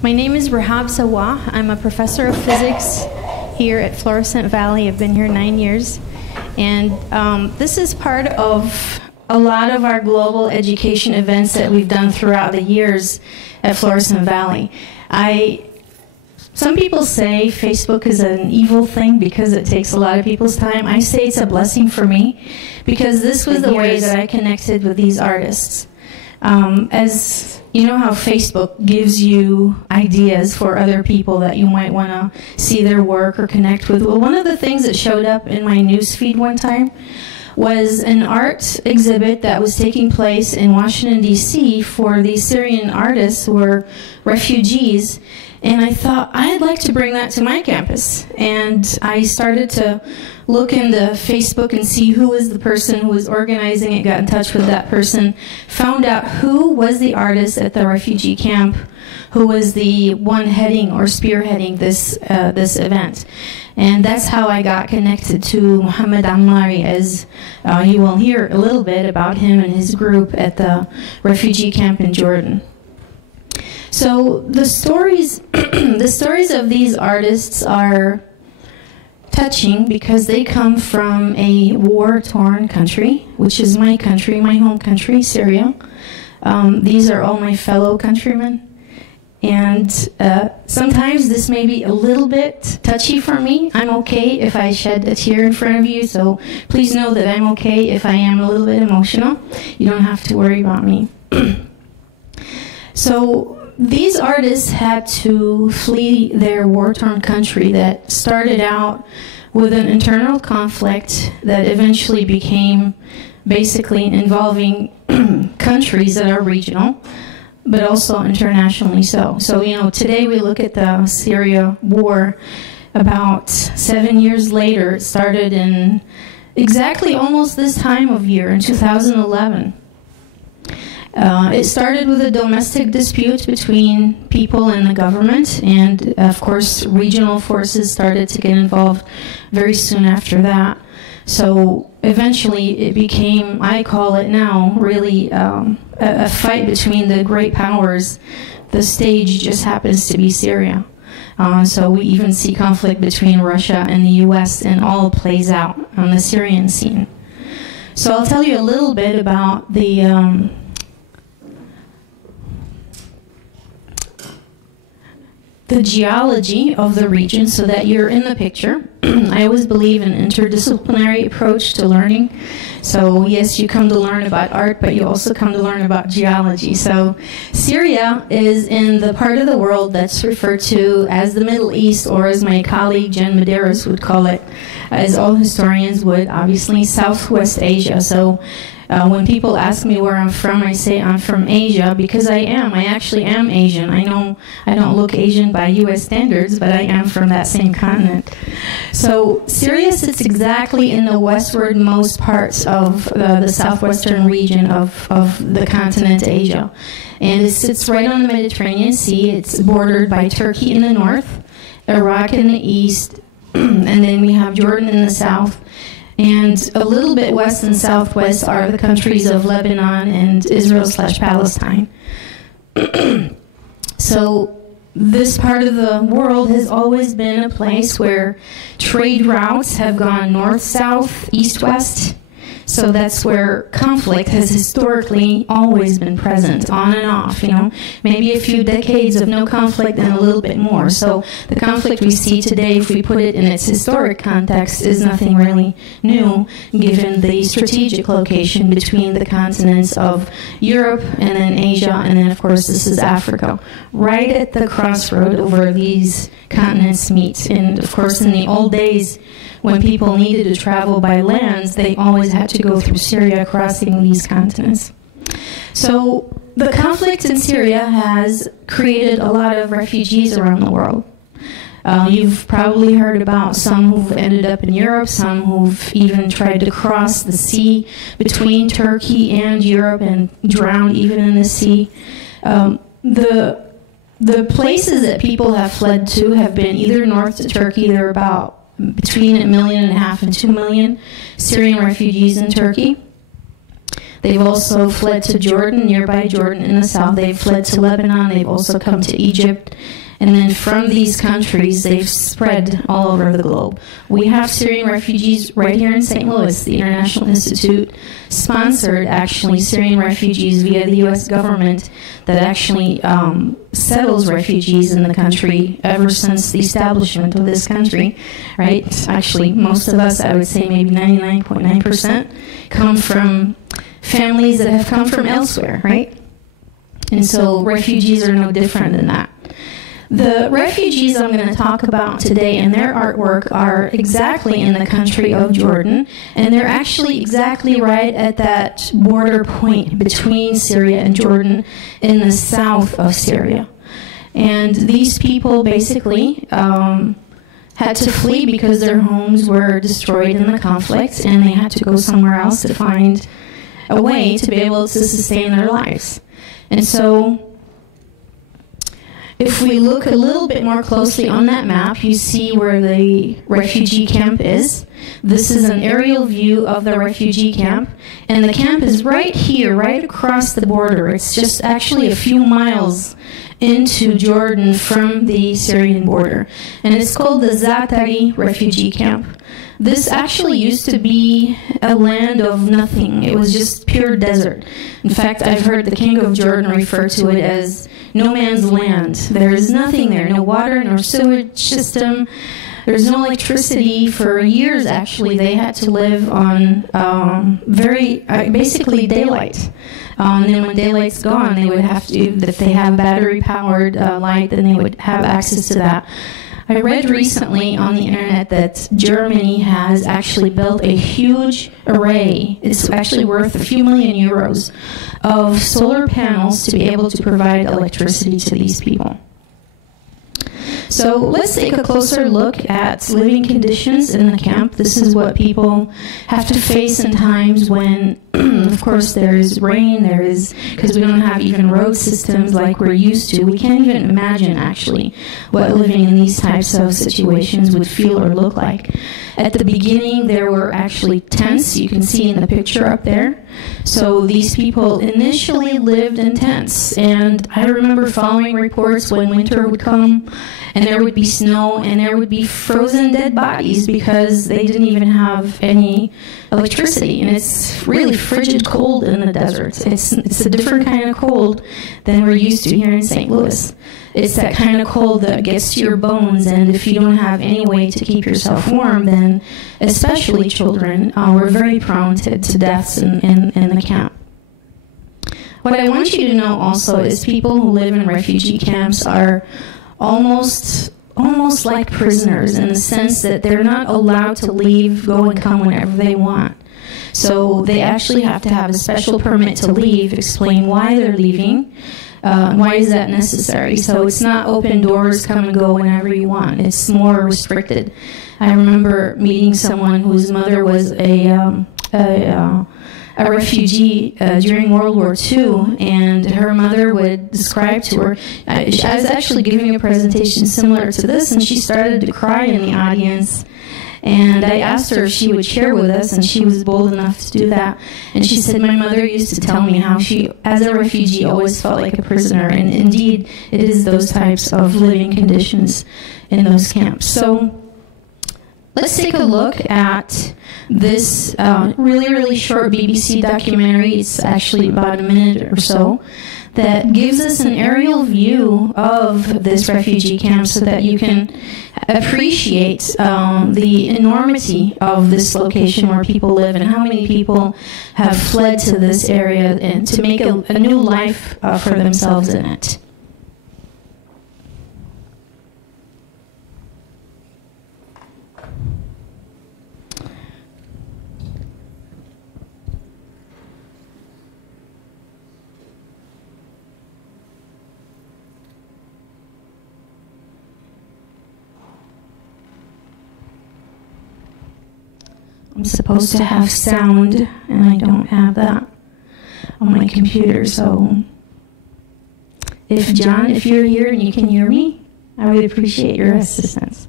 My name is Rahab Sawa. I'm a professor of physics here at Florissant Valley. I've been here 9 years. And this is part of a lot of our global education events that we've done throughout the years at Florissant Valley. Some people say Facebook is an evil thing because it takes a lot of people's time. I say it's a blessing for me because this was the way that I connected with these artists. As you know how Facebook gives you ideas for other people that you might want to see their work or connect with. Well, one of the things that showed up in my newsfeed one time was an art exhibit that was taking place in Washington, D.C. for these Syrian artists who were refugees. And I thought, I'd like to bring that to my campus. And I started to look into Facebook and see who was the person who was organizing it, got in touch with that person, found out who was the artist at the refugee camp, who was the one heading or spearheading this event. And that's how I got connected to Muhammad Ammari, as you will hear a little bit about him and his group at the refugee camp in Jordan. So the stories of these artists are touching because they come from a war-torn country, which is my country, my home country, Syria. These are all my fellow countrymen. And sometimes this may be a little bit touchy for me. I'm okay if I shed a tear in front of you, so please know that I'm okay if I am a little bit emotional. You don't have to worry about me. So these artists had to flee their war-torn country that started out with an internal conflict that eventually became basically involving countries that are regional, but also internationally so. So, you know, today we look at the Syria war. About 7 years later, it started in exactly almost this time of year, in 2011. It started with a domestic dispute between people and the government, and of course regional forces started to get involved very soon after that. So eventually it became, I call it now, really a fight between the great powers. The stage just happens to be Syria. So we even see conflict between Russia and the US, and all plays out on the Syrian scene. So I'll tell you a little bit about the geology of the region so that you're in the picture. I always believe in interdisciplinary approach to learning. So yes, you come to learn about art, but you also come to learn about geology. So Syria is in the part of the world that's referred to as the Middle East, or as my colleague Jen Medeiros would call it, as all historians would, obviously, Southwest Asia. So when people ask me where I'm from, I say I'm from Asia because I actually am Asian. I know I don't look Asian by U.S. standards, but I am from that same continent. So Syria sits exactly in the westwardmost parts of the southwestern region of the continent Asia. And it sits right on the Mediterranean Sea. It's bordered by Turkey in the north, Iraq in the east, and then we have Jordan in the south. And a little bit west and southwest are the countries of Lebanon and Israel/Palestine. So this part of the world has always been a place where trade routes have gone north-south, east-west. So that's where conflict has historically always been present, on and off, you know. Maybe a few decades of no conflict and a little bit more. So the conflict we see today, if we put it in its historic context, is nothing really new, given the strategic location between the continents of Europe and then Asia, and then, of course, this is Africa. Right at the crossroad of where these continents meet. And, of course, in the old days, when people needed to travel by lands, they always had to go through Syria, crossing these continents. So the conflict in Syria has created a lot of refugees around the world. You've probably heard about some who've ended up in Europe, some who've even tried to cross the sea between Turkey and Europe and drowned even in the sea. The places that people have fled to have been either north to Turkey. There are about between 1.5 million and 2 million Syrian refugees in Turkey. They've also fled to Jordan, nearby Jordan in the south. They've fled to Lebanon. They've also come to Egypt. And then from these countries, they've spread all over the globe. We have Syrian refugees right here in St. Louis. The International Institute sponsored, actually, Syrian refugees via the U.S. government that actually settles refugees in the country ever since the establishment of this country, right? Actually, most of us, I would say maybe 99.9%, come from families that have come from elsewhere, right? And so refugees are no different than that. The refugees I'm going to talk about today and their artwork are exactly in the country of Jordan, and they're actually exactly right at that border point between Syria and Jordan in the south of Syria. And these people basically had to flee because their homes were destroyed in the conflict, and they had to go somewhere else to find a way to be able to sustain their lives. And so if we look a little bit more closely on that map, you see where the refugee camp is. This is an aerial view of the refugee camp, and the camp is right here, right across the border. It's just actually a few miles into Jordan from the Syrian border, and it's called the Zaatari refugee camp. This actually used to be a land of nothing. It was just pure desert. In fact, I've heard the king of Jordan refer to it as no man's land. There is nothing there, no water, no sewage system. There's no electricity. For years, actually, they had to live on basically daylight. And then when daylight's gone, they would have to, if they have battery-powered light, then they would have access to that. I read recently on the internet that Germany has actually built a huge array. It's actually worth a few million euros of solar panels to be able to provide electricity to these people. So let's take a closer look at living conditions in the camp. This is what people have to face in times when, of course, there is rain, because we don't have even road systems like we're used to. We can't even imagine, actually, what living in these types of situations would feel or look like. At the beginning, there were actually tents. You can see in the picture up there. So these people initially lived in tents, and I remember following reports when winter would come and there would be snow and there would be frozen dead bodies because they didn't even have any electricity, and it's really frigid cold in the desert. It's a different kind of cold than we're used to here in St. Louis. It's that kind of cold that gets to your bones, and if you don't have any way to keep yourself warm, then especially children were very prone to deaths in the camp. What I want you to know also is people who live in refugee camps are almost like prisoners in the sense that they're not allowed to leave, go and come whenever they want. So they actually have to have a special permit to leave, explain why they're leaving. Why is that necessary? So it's not open doors, come and go whenever you want. It's more restricted. I remember meeting someone whose mother was a refugee during World War II, and her mother would describe to her, I was actually giving a presentation similar to this, and she started to cry in the audience. And I asked her if she would share with us, and she was bold enough to do that. And she said, my mother used to tell me how she, as a refugee, always felt like a prisoner. And indeed, it is those types of living conditions in those camps. So let's take a look at this really short BBC documentary. It's actually about a minute or so, that gives us an aerial view of this refugee camp so that you can appreciate the enormity of this location where people live and how many people have fled to this area and to make a new life for themselves in it. I'm supposed to have sound, and I don't have that on my computer, so if John, if you're here and you can hear me, I would appreciate your assistance.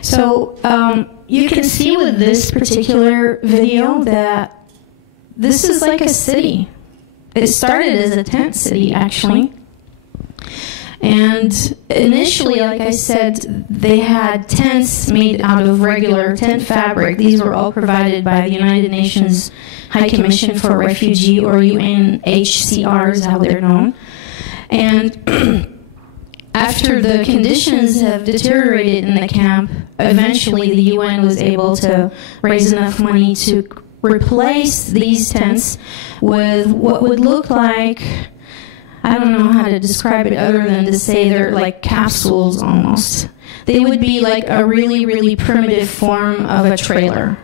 So you can see with this particular video that this is like a city. It started as a tent city, actually. And initially, like I said, they had tents made out of regular tent fabric. These were all provided by the United Nations High Commission for Refugee, or UNHCR is how they're known. And after the conditions have deteriorated in the camp, eventually the UN was able to raise enough money to replace these tents with what would look like, I don't know how to describe it other than to say they're like capsules almost. They would be like a really, really primitive form of a trailer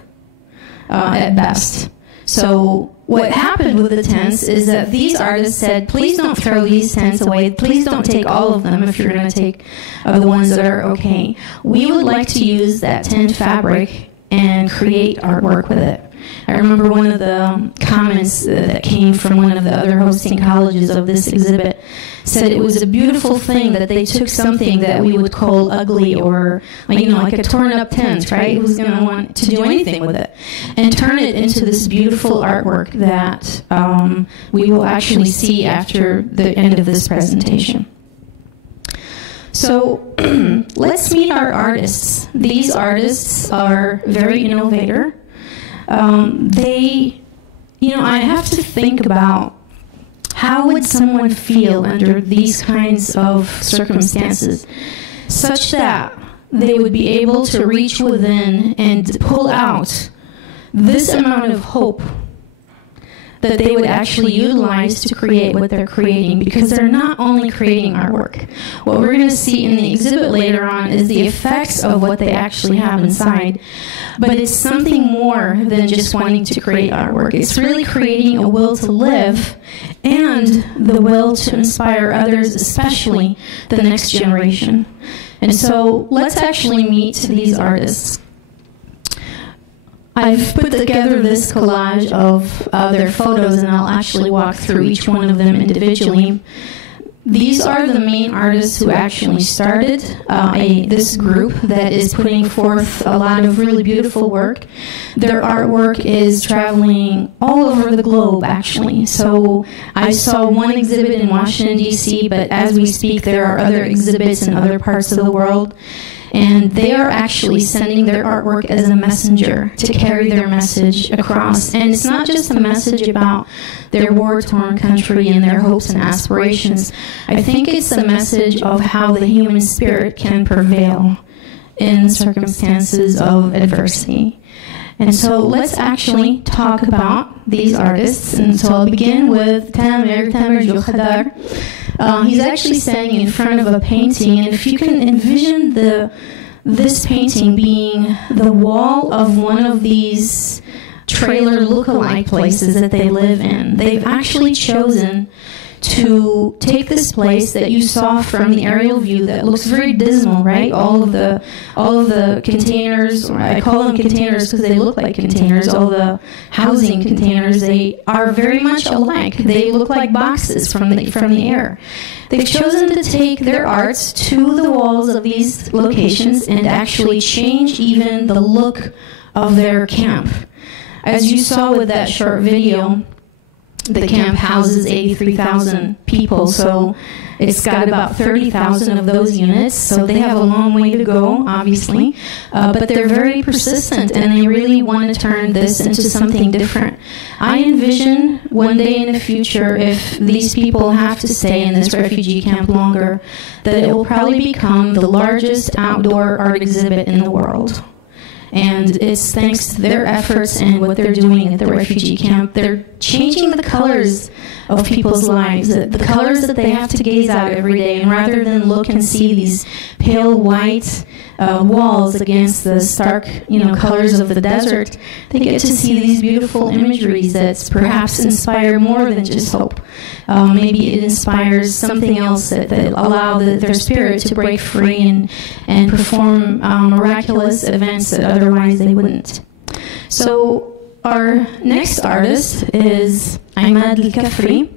at best. So what happened with the tents is that these artists said, please don't throw these tents away. Please don't take all of them if you're going to take the ones that are okay. We would like to use that tent fabric and create artwork with it. I remember one of the comments that came from one of the other hosting colleges of this exhibit said it was a beautiful thing that they took something that we would call ugly or, like a torn up tent, right? It was going to want to do anything with it and turn it into this beautiful artwork that we will actually see after the end of this presentation. So let's meet our artists. These artists are very innovative. I have to think about how would someone feel under these kinds of circumstances such that they would be able to reach within and pull out this amount of hope that they would actually utilize to create what they're creating, because they're not only creating artwork. What we're going to see in the exhibit later on is the effects of what they actually have inside, but it's something more than just wanting to create artwork. It's really creating a will to live and the will to inspire others, especially the next generation. And so let's actually meet these artists. I've put together this collage of their photos, and I'll actually walk through each one of them individually. These are the main artists who actually started this group that is putting forth a lot of really beautiful work. Their artwork is traveling all over the globe, actually. So I saw one exhibit in Washington, D.C., but as we speak, there are other exhibits in other parts of the world. And they are actually sending their artwork as a messenger to carry their message across. And it's not just a message about their war-torn country and their hopes and aspirations. I think it's a message of how the human spirit can prevail in circumstances of adversity. And so let's actually talk about these artists. And so I'll begin with Tamer Joukhadar. He's actually standing in front of a painting, and if you can envision this painting being the wall of one of these trailer look-alike places that they live in, they've actually chosen to take this place that you saw from the aerial view that looks very dismal, right? All of the containers, or I call them containers because they look like containers, all the housing containers, they are very much alike. They look like boxes from the air. They've chosen to take their arts to the walls of these locations and actually change even the look of their camp. As you saw with that short video, the camp houses 83,000 people, so it's got about 30,000 of those units, so they have a long way to go, obviously, but they're very persistent, and they really want to turn this into something different. I envision one day in the future, if these people have to stay in this refugee camp longer, that it will probably become the largest outdoor art exhibit in the world. And it's thanks to their efforts and what they're doing at the refugee camp. They're changing the colors of people's lives, the colors that they have to gaze out every day. And rather than look and see these pale white walls against the stark, colors of the desert, they get to see these beautiful imageries that perhaps inspire more than just hope. Maybe it inspires something else that allow their spirit to break free and perform miraculous events that otherwise they wouldn't. So our next artist is Ahmed Al-Kafri.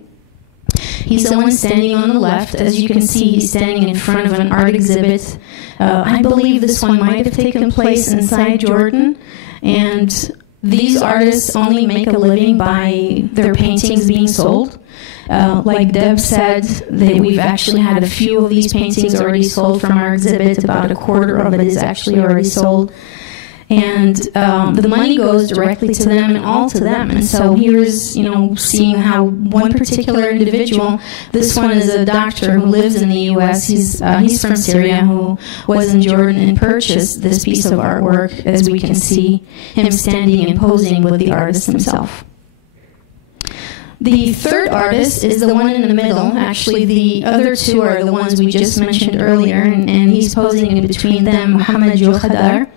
He's the one standing on the left. As you can see, he's standing in front of an art exhibit. I believe this one might have taken place inside Jordan. And these artists only make a living by their paintings being sold. Like Deb said, we've actually had a few of these paintings already sold from our exhibit. About a quarter of it is actually already sold. And the money goes directly to them and all to them. And so here's, seeing how one particular individual, this one is a doctor who lives in the U.S. He's from Syria, who was in Jordan and purchased this piece of artwork, as we can see him standing and posing with the artist himself. The third artist is the one in the middle. Actually, the other two are the ones we just mentioned earlier, and he's posing in between them, Mohammed Khadar.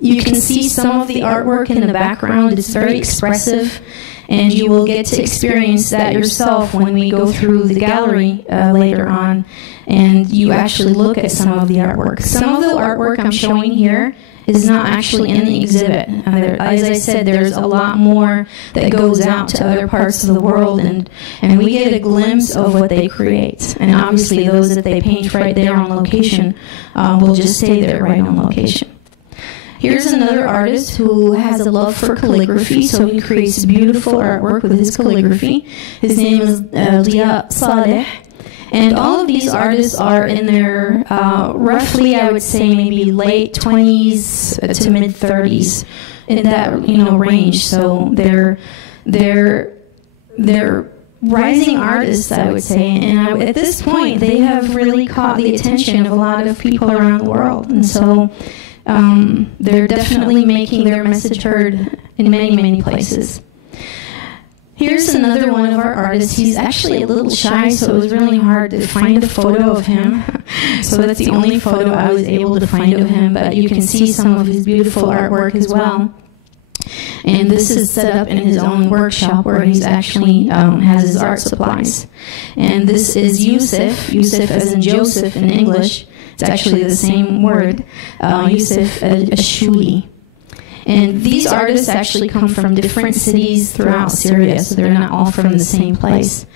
You can see some of the artwork in the background. It's very expressive, and you will get to experience that yourself when we go through the gallery later on, and you actually look at some of the artwork. Some of the artwork I'm showing here is not actually in the exhibit. As I said, there's a lot more that goes out to other parts of the world, and we get a glimpse of what they create. And obviously those that they paint right there on location will just stay there right on location. Here's another artist who has a love for calligraphy, so he creates beautiful artwork with his calligraphy. His name is Saleh. And all of these artists are in their roughly, I would say, maybe late 20s to mid 30s, in that range. So they're rising artists, I would say. And at this point, they have really caught the attention of a lot of people around the world. And so they're definitely making their message heard in many, many places. Here's another one of our artists. He's actually a little shy, so it was really hard to find a photo of him. So that's the only photo I was able to find of him, but you can see some of his beautiful artwork as well. And this is set up in his own workshop where he's actually has his art supplies. And this is Yusuf, Yusuf as in Joseph in English. It's actually the same word, Yusuf Ashuli. And these artists actually come from different cities throughout Syria, so they're not all from the same place.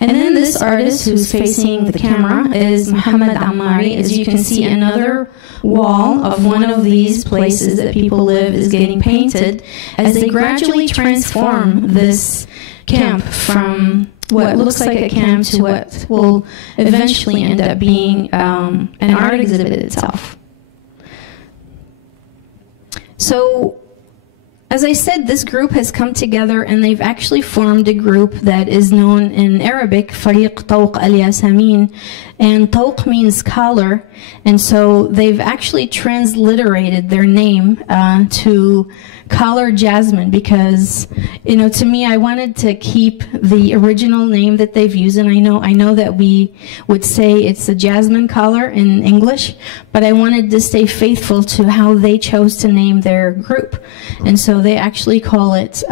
And then this artist who's facing the camera is Muhammad Ammari. As you can see, another wall of one of these places that people live is getting painted as they gradually transform this camp from what looks like a camp to what will eventually end up being an art exhibit itself. So, as I said, this group has come together and they've actually formed a group that is known in Arabic, Fariq Tawq al-Yasamin, and Tawq means collar, and so they've actually transliterated their name to Collar Jasmine because, to me, I wanted to keep the original name that they've used, and I know that we would say it's a jasmine collar in English, but I wanted to stay faithful to how they chose to name their group, and so they actually call it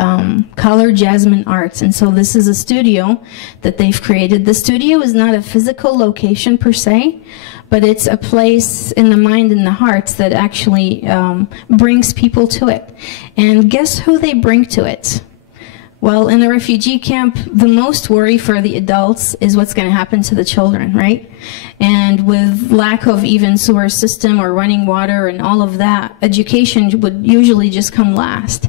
Collar Jasmine Arts, and so this is a studio that they've created. The studio is not a physical location per se, but it's a place in the mind and the heart that actually brings people to it. And guess who they bring to it? Well, in a refugee camp, the most worry for the adults is what's going to happen to the children, right? And with lack of even sewer system or running water and all of that, education would usually just come last.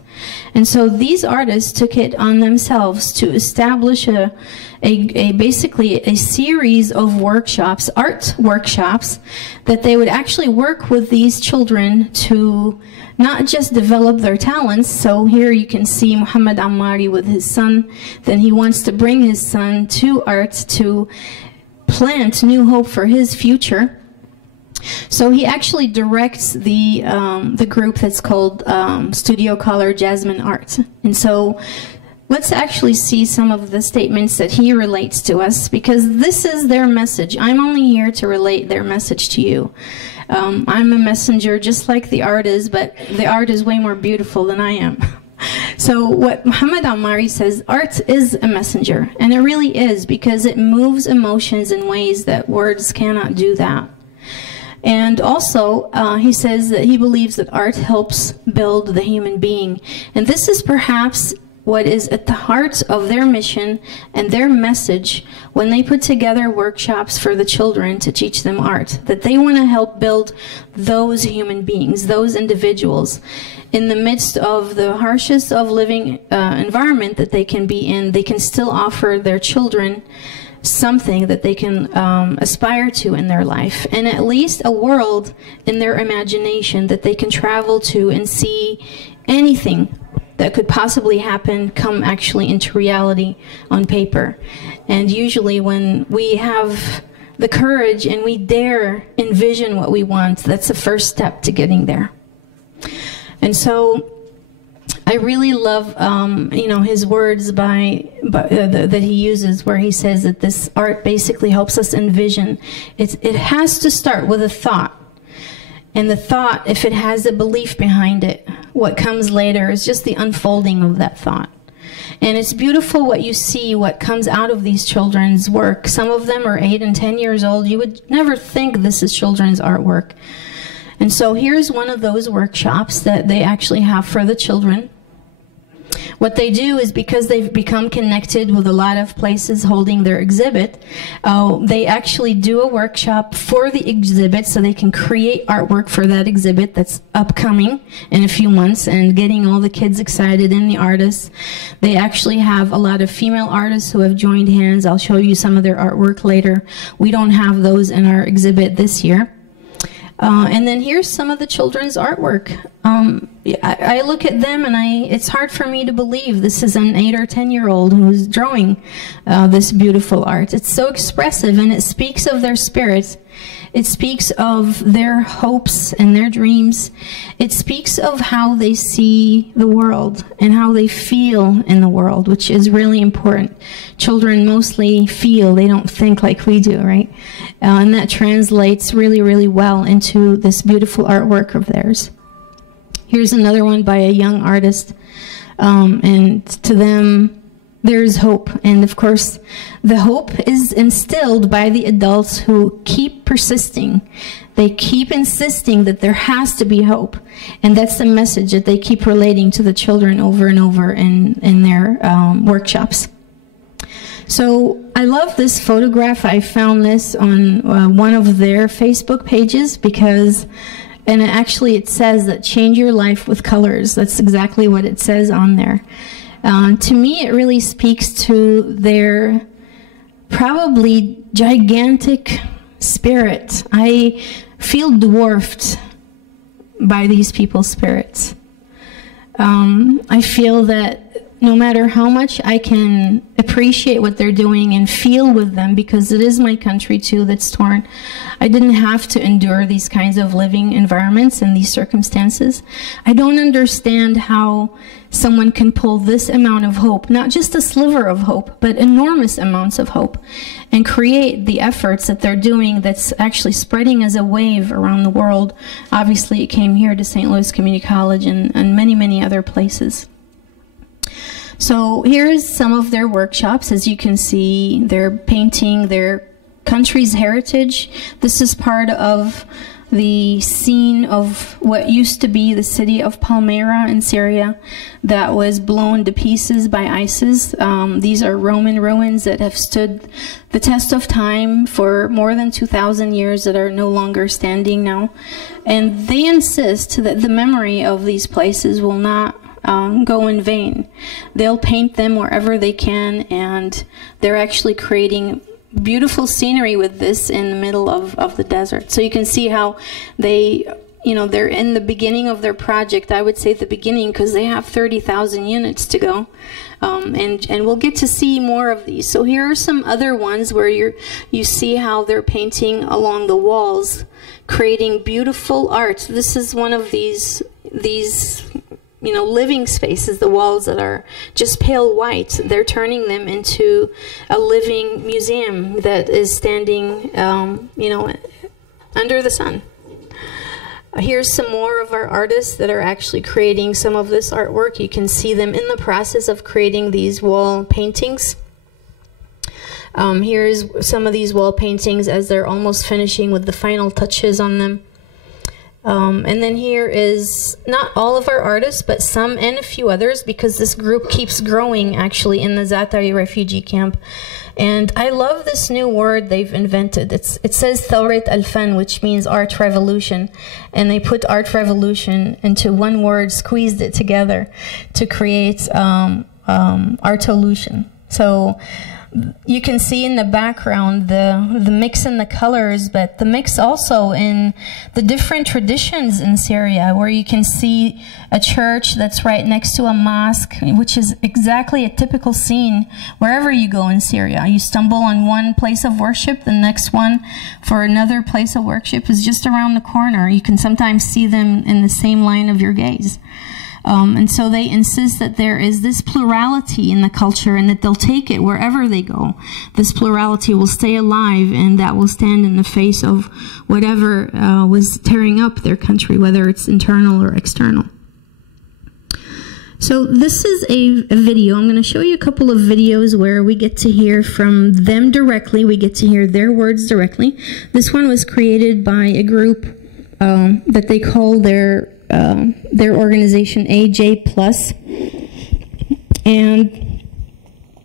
And so these artists took it on themselves to establish basically a series of workshops, art workshops, that they would actually work with these children to not just develop their talents. So here you can see Muhammad Ammari with his son. Then he wants to bring his son to art to plant new hope for his future. So he actually directs the group that's called Studio Collar Jasmine Art. And so let's actually see some of the statements that he relates to us, because this is their message. I'm only here to relate their message to you. I'm a messenger just like the art is, but the art is way more beautiful than I am. So what Muhammad Ammari says, art is a messenger, and it really is, because it moves emotions in ways that words cannot do that. And also, he says that he believes that art helps build the human being. And this is perhaps what is at the heart of their mission and their message when they put together workshops for the children to teach them art, that they want to help build those human beings, those individuals. in the midst of the harshest of living environment that they can be in, they can still offer their children something that they can aspire to in their life, and at least a world in their imagination that they can travel to and see anything that could possibly happen come actually into reality on paper. And usually when we have the courage and we dare envision what we want, that's the first step to getting there. And so I really love, you know, his words that he uses, where he says that this art basically helps us envision. It has to start with a thought. And the thought, if it has a belief behind it, what comes later is just the unfolding of that thought. And it's beautiful what you see, what comes out of these children's work. Some of them are 8 and 10 years old. You would never think this is children's artwork. And so here's one of those workshops that they actually have for the children. What they do is, because they've become connected with a lot of places holding their exhibit, they actually do a workshop for the exhibit so they can create artwork for that exhibit that's upcoming in a few months, and getting all the kids excited and the artists. They actually have a lot of female artists who have joined hands. I'll show you some of their artwork later. We don't have those in our exhibit this year. And then here's some of the children's artwork. I look at them and it's hard for me to believe this is an 8 or 10-year-old who's drawing this beautiful art. It's so expressive, and it speaks of their spirit. It speaks of their hopes and their dreams. It speaks of how they see the world and how they feel in the world, which is really important. Children mostly feel, they don't think like we do, right? And that translates really, really well into this beautiful artwork of theirs. Here's another one by a young artist, and to them, there's hope. And of course, the hope is instilled by the adults who keep persisting. They keep insisting that there has to be hope. And that's the message that they keep relating to the children over and over in their workshops. So I love this photograph. I found this on one of their Facebook pages because, and actually it says that change your life with colors. That's exactly what it says on there. To me, it really speaks to their probably gigantic spirit. I feel dwarfed by these people's spirits. I feel that no matter how much I can appreciate what they're doing and feel with them, because it is my country too that's torn, I didn't have to endure these kinds of living environments and these circumstances. I don't understand how someone can pull this amount of hope, not just a sliver of hope, but enormous amounts of hope, and create the efforts that they're doing that's actually spreading as a wave around the world. Obviously, it came here to St. Louis Community College and many, many other places. So here's some of their workshops. As you can see, they're painting their country's heritage. This is part of the scene of what used to be the city of Palmyra in Syria that was blown to pieces by ISIS. These are Roman ruins that have stood the test of time for more than 2,000 years, that are no longer standing now. And they insist that the memory of these places will not go in vain. They'll paint them wherever they can, and they're actually creating beautiful scenery with this in the middle of the desert. So you can see how they, they're in the beginning of their project. I would say the beginning, because they have 30,000 units to go. And we'll get to see more of these. So here are some other ones where you see how they're painting along the walls, creating beautiful art. This is one of these living spaces, the walls that are just pale white. They're turning them into a living museum that is standing, under the sun. Here's some more of our artists that are actually creating some of this artwork. You can see them in the process of creating these wall paintings. Here's some of these wall paintings as they're almost finishing with the final touches on them. And then here is not all of our artists, but some and a few others, because this group keeps growing actually in the Zaatari refugee camp. And I love this new word they've invented. It says Thawrat al-Fan, which means art revolution. And they put art revolution into one word, squeezed it together to create artolution. So you can see in the background the mix in the colors, but the mix also in the different traditions in Syria, where you can see a church that's right next to a mosque, which is exactly a typical scene wherever you go in Syria. You stumble on one place of worship, the next one for another place of worship is just around the corner. You can sometimes see them in the same line of your gaze. And so they insist that there is this plurality in the culture and that they'll take it wherever they go. This plurality will stay alive, and that will stand in the face of whatever was tearing up their country, whether it's internal or external. So this is a video. I'm going to show you a couple of videos where we get to hear from them directly. We get to hear their words directly. This one was created by a group that they call their organization AJ Plus, and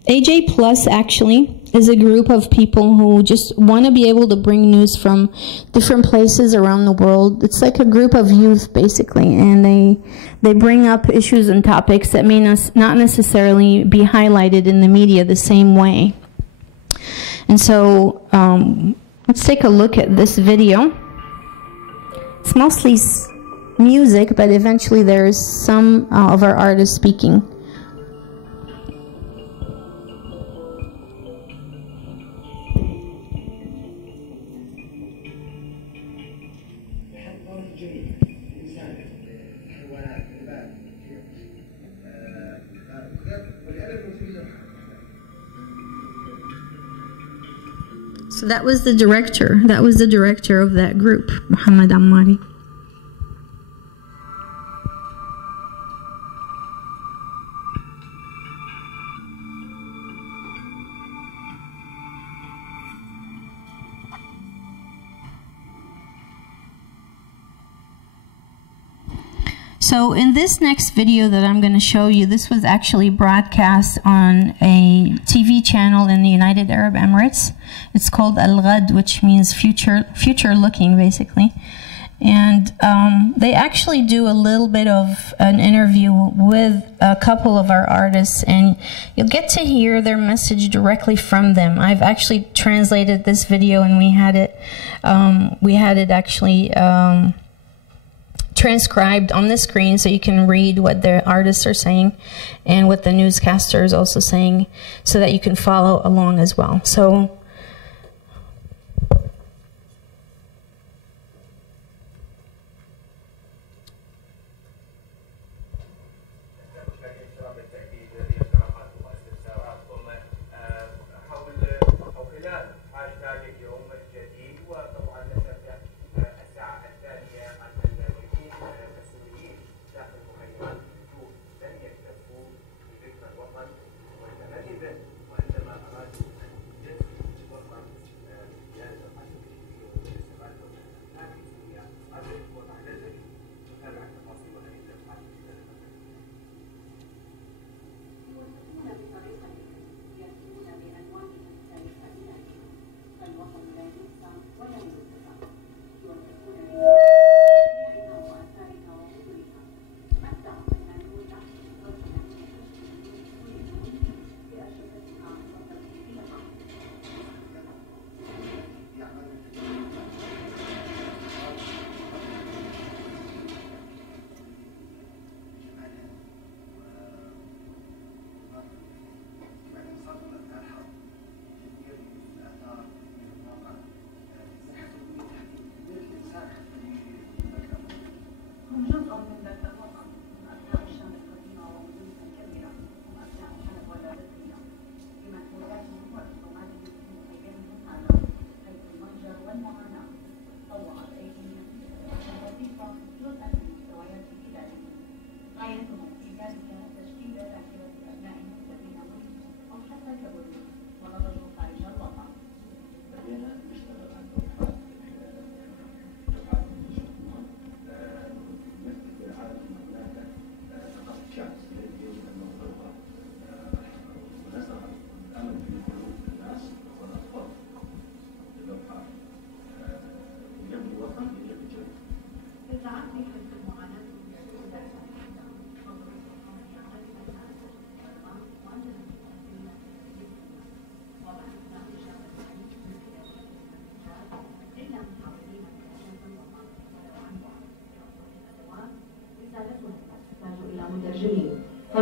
AJ Plus actually is a group of people who just want to be able to bring news from different places around the world. It's like a group of youth basically, and they bring up issues and topics that may not necessarily be highlighted in the media the same way. And so let's take a look at this video. It's mostly music, but eventually there's some of our artists speaking. So that was the director. That was the director of that group, Muhammad Ammari. So in this next video that I'm going to show you, this was actually broadcast on a TV channel in the United Arab Emirates. It's called Al-Ghad, which means future looking, basically. And they actually do a little bit of an interview with a couple of our artists, and you'll get to hear their message directly from them. I've actually translated this video, and we had it actually transcribed on the screen, so you can read what the artists are saying and what the newscaster is also saying, so that you can follow along as well. So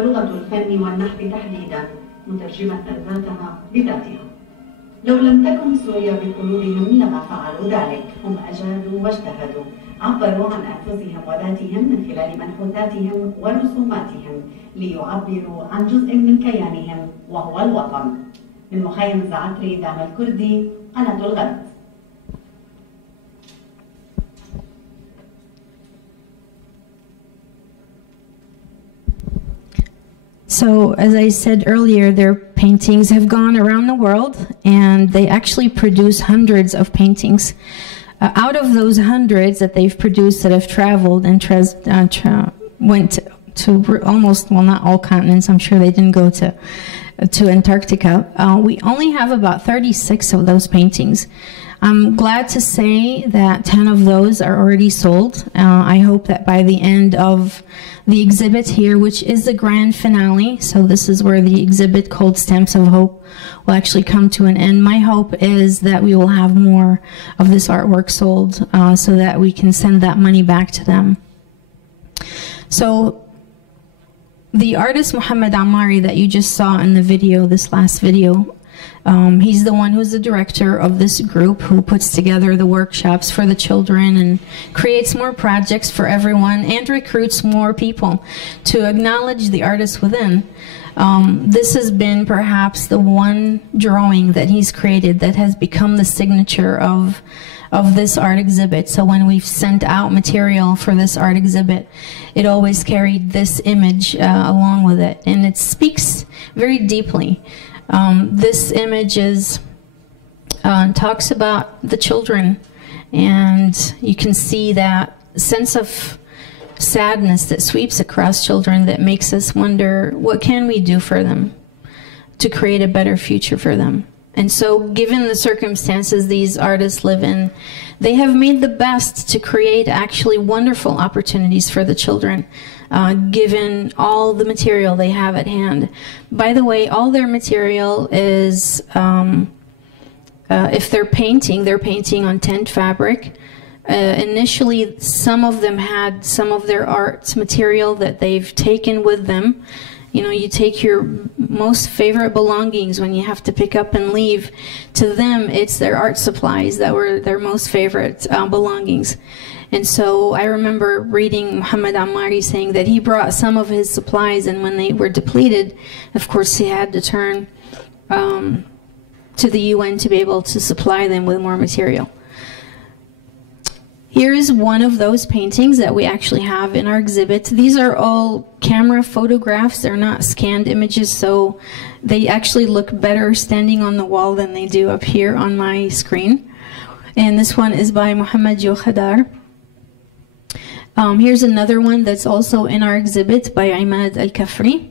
ولغة الفن والنحت تحديدا، مترجمة ذاتها بذاتها. لو لم تكن سوريا بقلوبهم لما فعلوا ذلك، هم أجادوا واجتهدوا، عبروا عن أنفسهم وذاتهم من خلال منحوتاتهم ورسوماتهم ليعبروا عن جزء من كيانهم وهو الوطن. من مخيم زعتري دعم الكردي، قناة الغد. So, as I said earlier, their paintings have gone around the world, and they actually produce hundreds of paintings. Out of those hundreds that they've produced that have traveled and went to almost, well, not all continents, I'm sure they didn't go to Antarctica, we only have about 36 of those paintings. I'm glad to say that 10 of those are already sold. I hope that by the end of the exhibit here, which is the grand finale, so this is where the exhibit called Stamps of Hope will actually come to an end. My hope is that we will have more of this artwork sold so that we can send that money back to them. So the artist Muhammad Ammari that you just saw in the video, this last video, he's the one who's the director of this group who puts together the workshops for the children and creates more projects for everyone and recruits more people to acknowledge the artists within. This has been perhaps the one drawing that he's created that has become the signature of this art exhibit. So when we've sent out material for this art exhibit, it always carried this image along with it, and it speaks very deeply. This image talks about the children, and you can see that sense of sadness that sweeps across children that makes us wonder, what can we do for them to create a better future for them? And so, given the circumstances these artists live in, they have made the best to create actually wonderful opportunities for the children, given all the material they have at hand. By the way, all their material is, if they're painting on tent fabric. Initially, some of them had some of their art material that they've taken with them. You know, you take your most favorite belongings when you have to pick up and leave. To them, it's their art supplies that were their most favorite belongings. And so I remember reading Muhammad Ammari saying that he brought some of his supplies, and when they were depleted, of course, he had to turn to the UN to be able to supply them with more material. Here is one of those paintings that we actually have in our exhibit. These are all camera photographs. They're not scanned images, so they actually look better standing on the wall than they do up here on my screen. And this one is by Muhammad Yokhadar. Here's another one that's also in our exhibit by Imad Al-Kafri.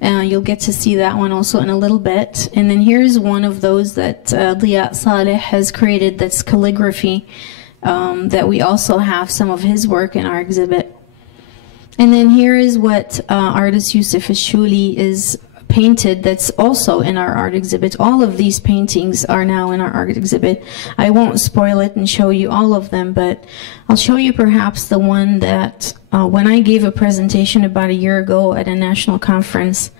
You'll get to see that one also in a little bit. And then here's one of those that Diya Saleh has created, that's calligraphy. That we also have some of his work in our exhibit. And then here is what artist Yusuf Ashuli is painted, that's also in our art exhibit. All of these paintings are now in our art exhibit. I won't spoil it and show you all of them, but I'll show you perhaps the one that when I gave a presentation about a year ago at a national conference,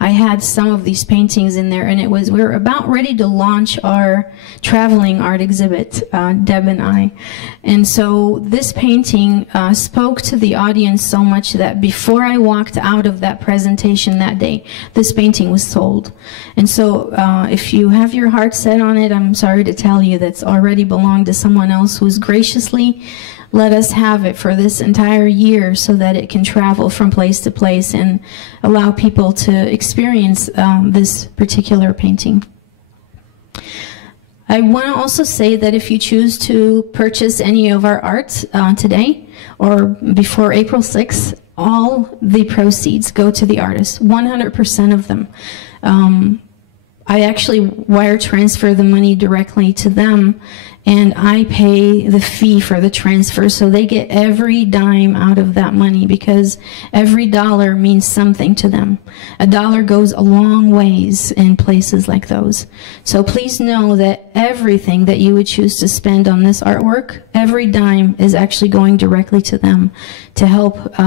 I had some of these paintings in there, and we were about ready to launch our traveling art exhibit, Deb and I. And so this painting spoke to the audience so much that before I walked out of that presentation that day, this painting was sold. And so if you have your heart set on it, I'm sorry to tell you that's already belonged to someone else who's graciously let us have it for this entire year so that it can travel from place to place and allow people to experience this particular painting. I want to also say that if you choose to purchase any of our art today or before April 6th, all the proceeds go to the artists, 100% of them. I actually wire transfer the money directly to them, and I pay the fee for the transfer. So they get every dime out of that money because every dollar means something to them. A dollar goes a long ways in places like those. So please know that everything that you would choose to spend on this artwork, every dime is actually going directly to them to help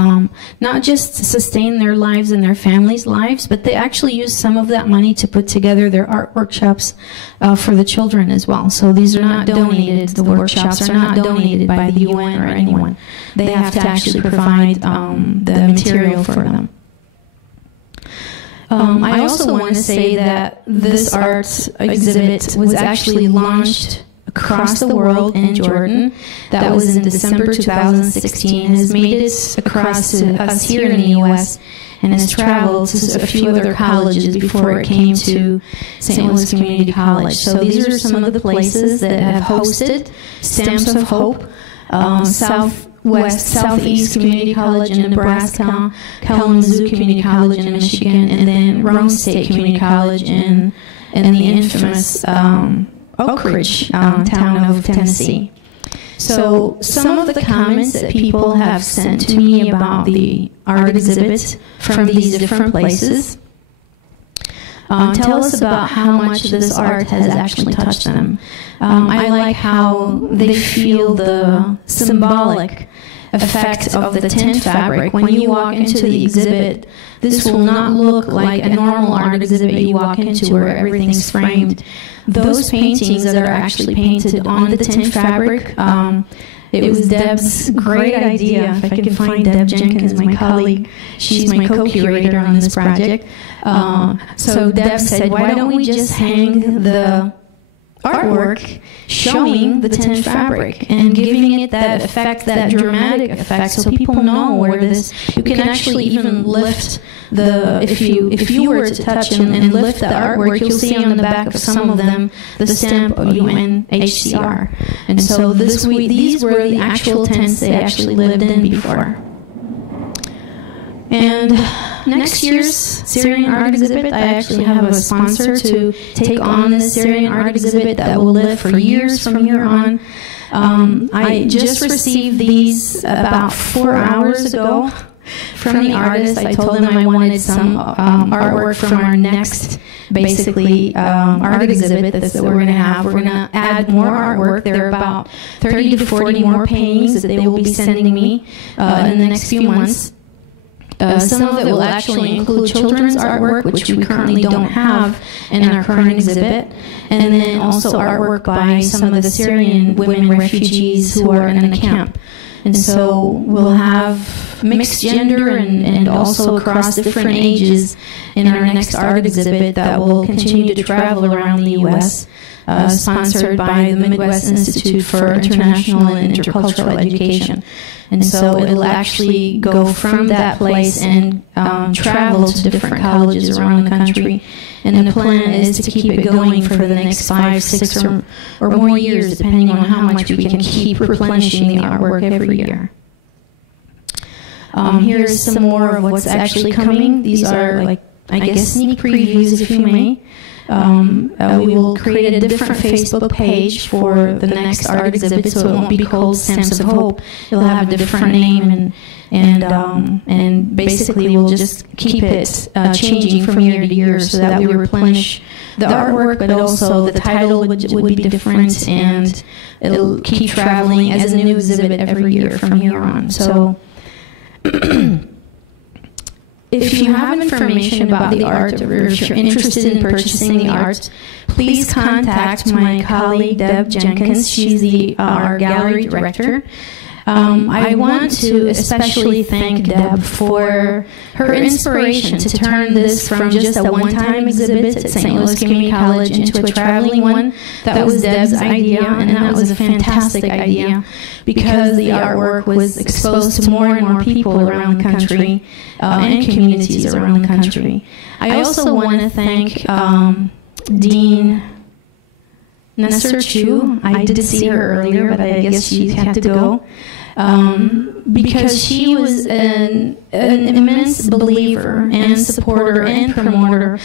not just sustain their lives and their families' lives, but they actually use some of that money to put together their art workshops for the children as well. So these are not donated. The workshops are not donated by the UN or anyone. They have to actually provide the material for them. I also want to say that this art exhibit was actually launched across the world in Jordan. That was in December 2016 and has made it across to us here in the U.S. and has traveled to a few other colleges before it came to St. Louis Community College. So these are some of the places that have hosted Stamps of Hope. Southeast Community College in Nebraska, Kalamazoo Community College in Michigan, and then Rome State Community College in the infamous Oak Ridge town of Tennessee. So some of the comments that people have sent to me about the art exhibit from these different places tell us about how much this art has actually touched them. I like how they feel the symbolic effect of the tent fabric. When you walk into the exhibit, this will not look like a normal art exhibit you walk into where everything's framed. Those paintings that are actually painted on the tent fabric, it was Deb's great idea. If I can find Deb Jenkins, my colleague, she's my co-curator on this project. So Deb said, why don't we just hang the artwork showing the tent fabric and giving it that effect, that dramatic effect, so people know where this. You can actually even lift the, if you were to touch and lift the artwork, you'll see on the back of some of them the stamp of UNHCR. And so these were the actual tents they actually lived in before. And next year's Syrian art exhibit, I actually have a sponsor to take on this Syrian art exhibit that will live for years from here on. I just received these about 4 hours ago from the artist. I told them I wanted some artwork from our next, basically, art exhibit that we're going to have. We're going to add more artwork. There are about 30 to 40 more paintings that they will be sending me in the next few months. Some of it will actually include children's artwork, which we currently don't have in our current exhibit, and then also artwork by some of the Syrian women refugees who are in the camp. And so we'll have mixed gender and also across different ages in our next art exhibit that will continue to travel around the U.S., sponsored by the Midwest Institute for International and Intercultural Education. And so it'll actually go from that place and travel to different colleges around the country. And the plan is to keep it going for the next 5, 6, or more years, depending on how much we can keep replenishing the artwork every year. Here's some more of what's actually coming. These are, like, I guess, sneak previews, if you may. We will create a different Facebook page for the next art exhibit, so it won't be called Stamps of Hope. It'll have a different name, and basically we'll just keep it changing from year to year so that we replenish the artwork, but also the title would be different, and it'll keep traveling as a new exhibit every year from here on. So if you have information about the art or if you're interested in purchasing the art, please contact my colleague Deb Jenkins. She's our gallery director. I want to especially thank Deb for her inspiration to turn this from just a one-time exhibit at St. Louis Community College into a traveling one. That was Deb's idea, and that was a fantastic idea because the artwork was exposed to more and more people around the country and communities around the country. I also want to thank Dean Nesser Chu. I did see her earlier, but I guess she had to go. Because she was an immense believer and supporter and promoter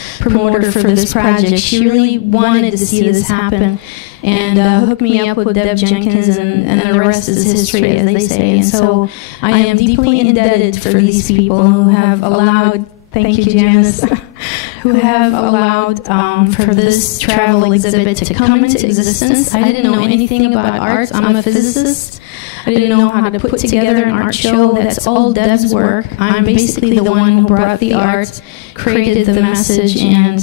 for this project. She really wanted to see this happen. and hooked me up with Deb Jenkins, and the rest is history, as they say. And so I am deeply indebted for these people who have allowed, thank you, Janice, who have allowed for this travel exhibit to come into existence. I didn't know anything about art. I'm a physicist. I didn't know how to put together an art show. That's all Deb's work. I'm basically the one who brought the art, created the message, and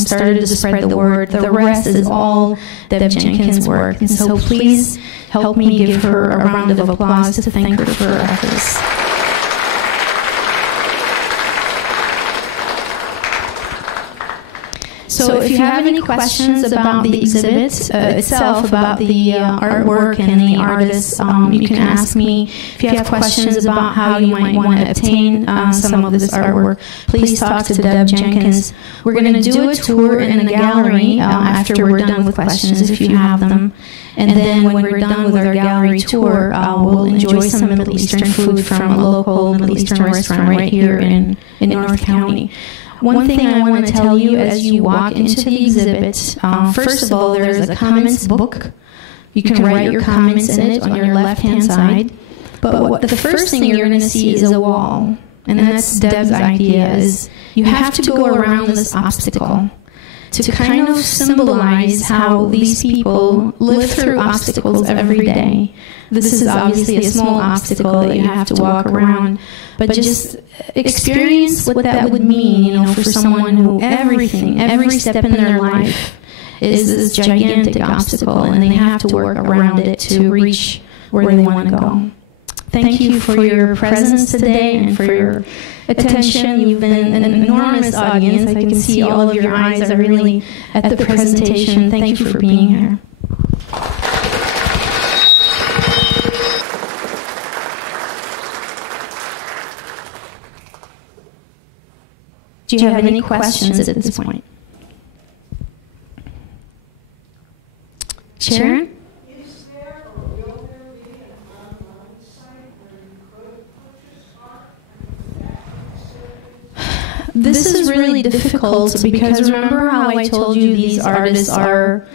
started to spread the word. The rest is all Deb Jenkins' work. And so please help me give her a round of applause to thank her for her efforts. So if you have any questions about the exhibit itself, about the artwork and the artists, you can ask me. If you have questions about how you might want to obtain some of this artwork, please talk to Deb Jenkins. We're going to do a tour in the gallery after we're done with questions, if you have them. And then when we're done with our gallery tour, we'll enjoy some Middle Eastern food from a local Middle Eastern restaurant right here in North County. One thing I want to tell you as you walk into the exhibit, first of all, there's a comments book. You can write your comments in it on your left-hand side. But the first thing you're going to see is a wall. And that's Deb's idea, is you have to go around this obstacle to kind of symbolize how these people live through obstacles every day. This is obviously a small obstacle that you have to walk around, but just experience what that would mean, you know, for someone who every step in their life is this gigantic obstacle, and they have to work around it to reach where they want to go. Thank you for your presence today and for your attention. You've been an enormous audience. I can see all of your eyes are really at the presentation. Thank you for being here. Do you have any questions at this point? Sharon? Is there or will there be an online site where you could purchase art? This is really difficult because remember how I told you these artists are,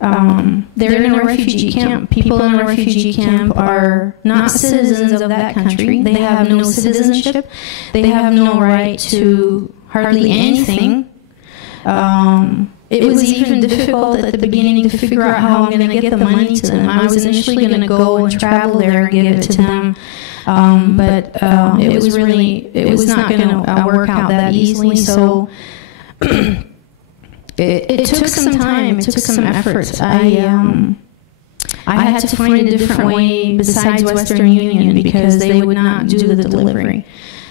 they're in a refugee camp. People in a refugee camp are not citizens of that country. They have no citizenship. They have no right to hardly anything. It was even difficult at the beginning to figure out how I'm going to get the money to them. I was initially going to go and travel there and give it to them. But it was not going to work out that easily. So it took some time. It took some effort. I had to find a different way besides Western Union because they would not do the delivery.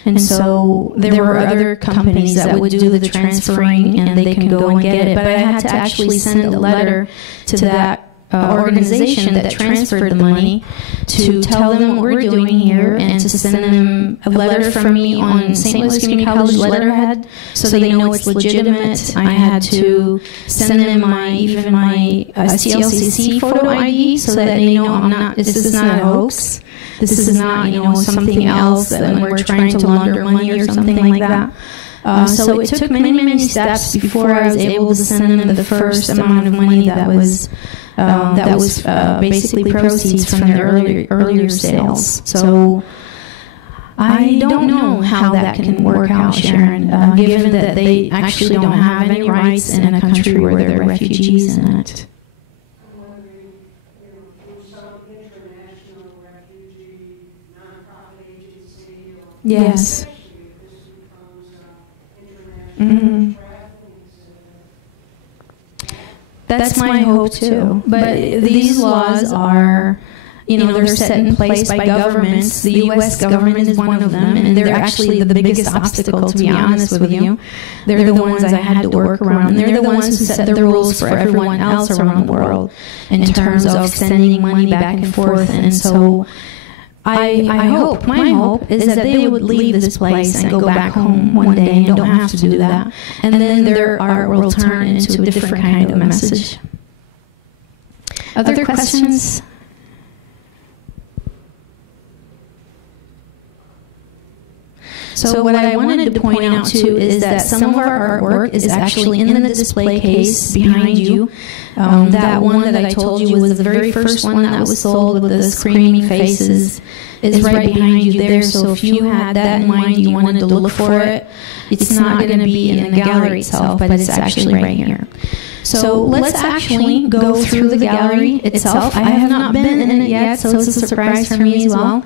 And so there were other companies that would do the transferring, and they can go and get it. But I had to actually send a letter to that organization that transferred the money to tell them what we're doing here and to send them a letter from me on St. Louis Community College letterhead so they know it's legitimate. I had to send them my STLCC photo ID so that they know this is not a hoax. This is not, something else that when we're trying to launder money or something like that. So it took many, many steps before I was able to send them the first amount of money that was basically proceeds from their earlier sales. So I don't know how that can work out, Sharon, given that they actually don't have any rights in a country where they're refugees in it. Yes. Mm-hmm. That's my hope too. But these laws are, they're set in place by governments. The U.S. government is one of them, and they're actually the biggest obstacle, to be honest with you. They're the ones I had to work around. And they're the ones who set the rules for everyone else around the world in terms of sending money back and forth. And so my hope is that they would leave this place and go back home one day and don't have to do that. And then their art will turn into a different kind of message. Other questions? So what I wanted to point out too is that some of our artwork is actually in the display case behind you. That one that I told you was the very first one that was sold with the screaming faces is right behind you there. So if you had that in mind, you wanted to look for it, it's not going to be in the gallery itself, but it's actually right here. So let's actually go through the gallery itself. I have not been in it yet, so it's a surprise for me as well.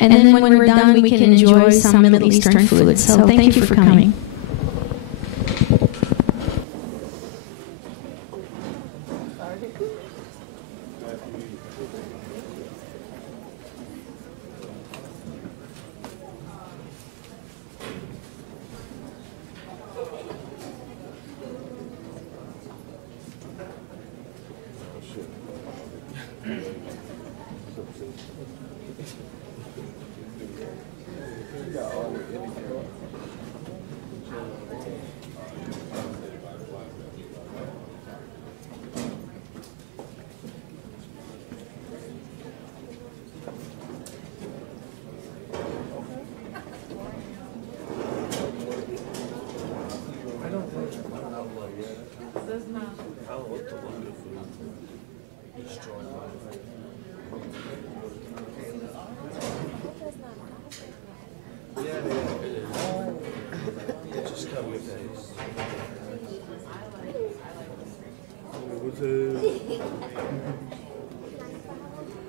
And then when we're done, we can enjoy some Middle Eastern food. So thank you for coming. I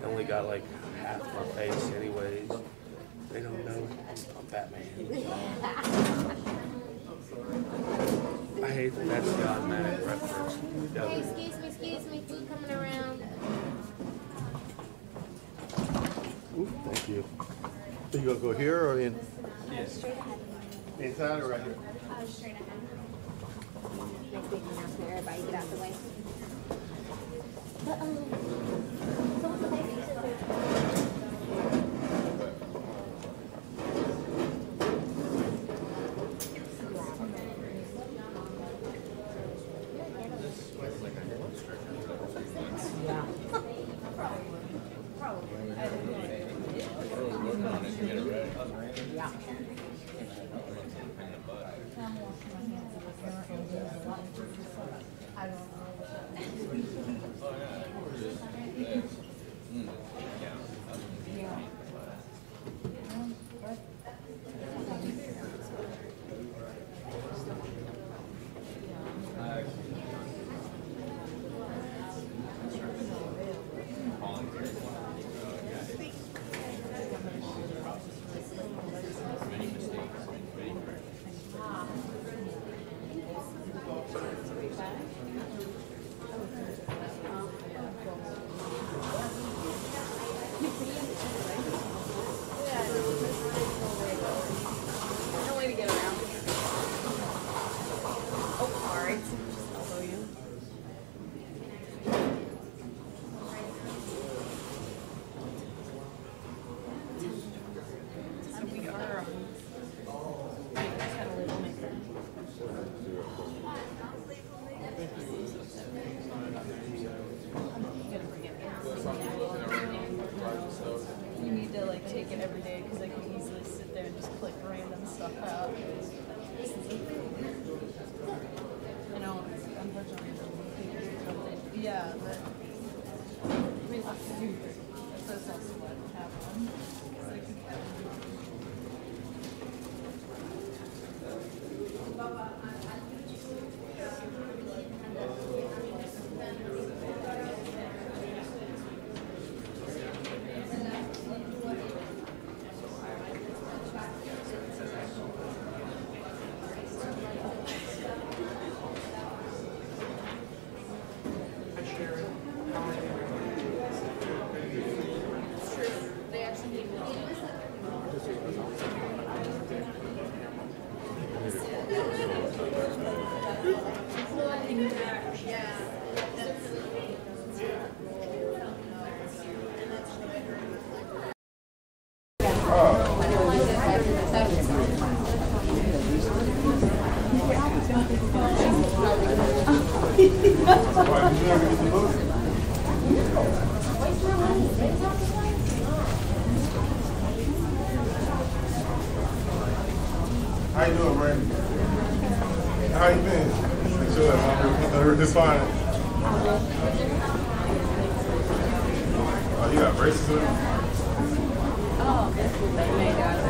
only got like half my face anyways. They don't know I'm Batman. I hate that that's the automatic reference. Hey, excuse me, food coming around. Ooh, thank you. So you gonna go here or in? Straight ahead. Inside or right here? Straight ahead. Next big announcement, everybody get out the way. But, so what's the place? How you doing, Brandon? How you been? Good. Everything's fine. Oh, you got braces on? Oh, that's what they made out of.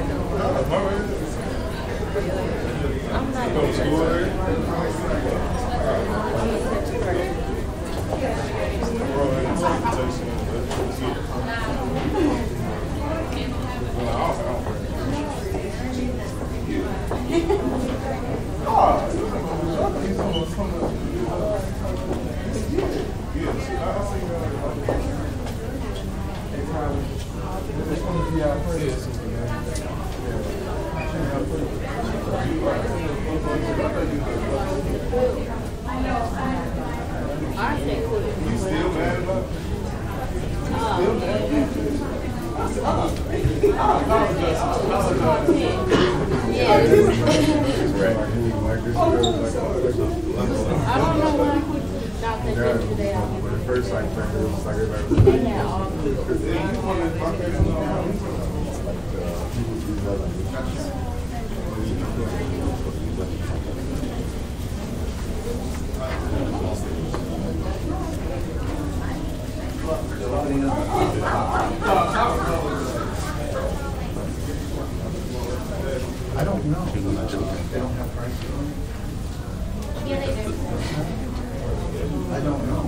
I'm not Go to school already? You still mad about it? Still mad? I don't know why not that today. The first like friend was like Yeah, all I don't know. They don't have prices on it? yeah, they do. I don't know.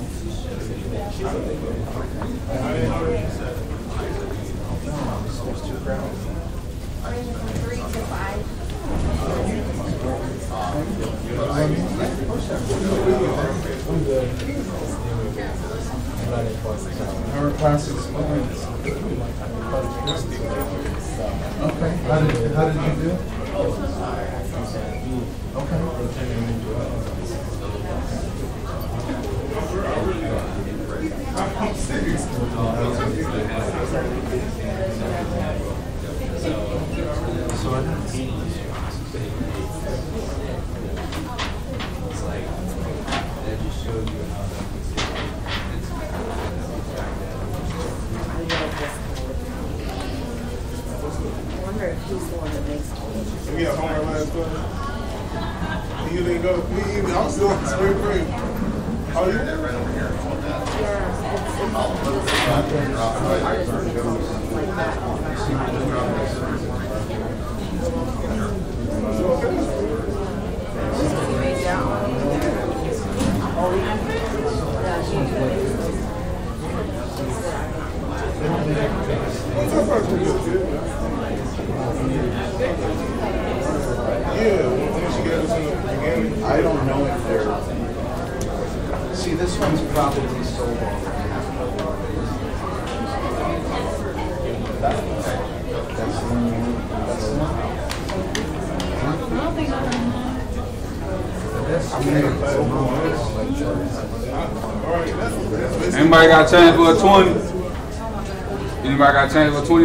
There's 2 crowds. 3 to 5. Our classes. Okay. How did you do? Okay. We got homework last class. You didn't go. Me either. I'm still in spring break. Oh, you there? Right over here. I don't know if they're. See, this one's probably sold already. That's the one you want. That's the one. Anybody got change for a 20? Anybody got change for $20?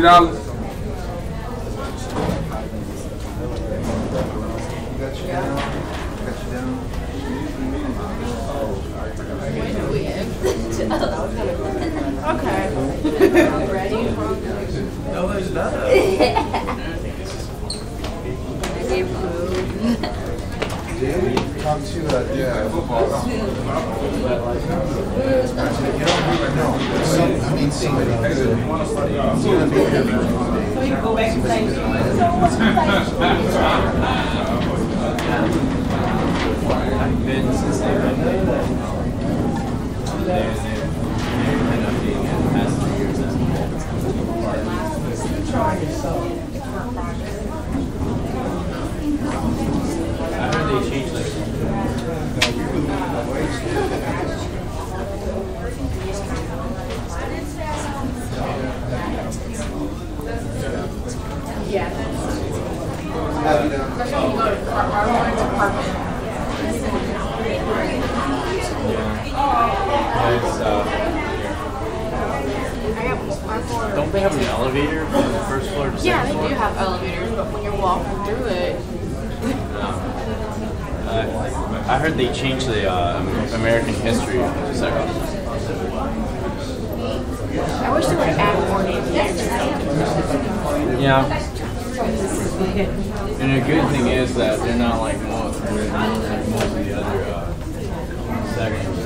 Okay. Ready? No, there's not. Talk to football. You don't even know. I mean, somebody good. I've been since they read that. I heard they changed like Yeah. Especially when you go to don't they have an elevator from the first floor to Yeah, second they floor? do have elevators, but when you're walking through it, I heard they changed the American history section. I wish they would add more names there. Yeah. And the good thing is that they're not like most of the other sections.